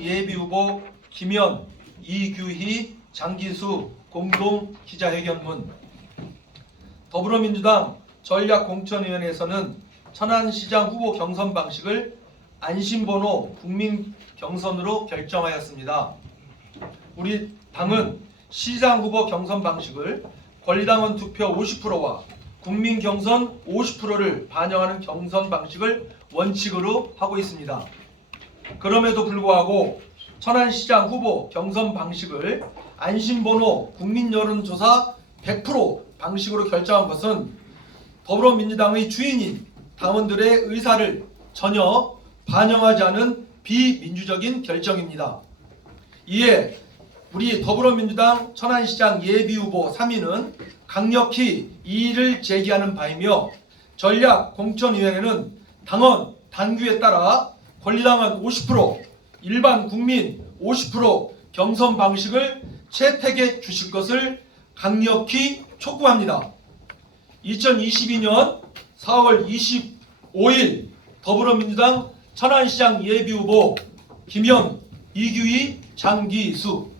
예비 후보 김현, 이규희, 장기수 공동 기자회견문 더불어민주당 전략공천위원회에서는 천안시장 후보 경선 방식을 안심번호 국민 경선으로 결정하였습니다. 우리 당은 시장 후보 경선 방식을 권리당원 투표 50%와 국민 경선 50%를 반영하는 경선 방식을 원칙으로 하고 있습니다. 그럼에도 불구하고 천안시장 후보 경선 방식을 안심번호 국민 여론조사 100% 방식으로 결정한 것은 더불어민주당의 주인인 당원들의 의사를 전혀 반영하지 않은 비민주적인 결정입니다. 이에 우리 더불어민주당 천안시장 예비후보 3위는 강력히 이의를 제기하는 바이며 전략 공천위원회는 당원 당규에 따라 권리당원 50% 일반 국민 50% 경선 방식을 채택해 주실 것을 강력히 촉구합니다. 2022년 4월 25일 더불어민주당 천안시장 예비후보 김현, 이규희, 장기수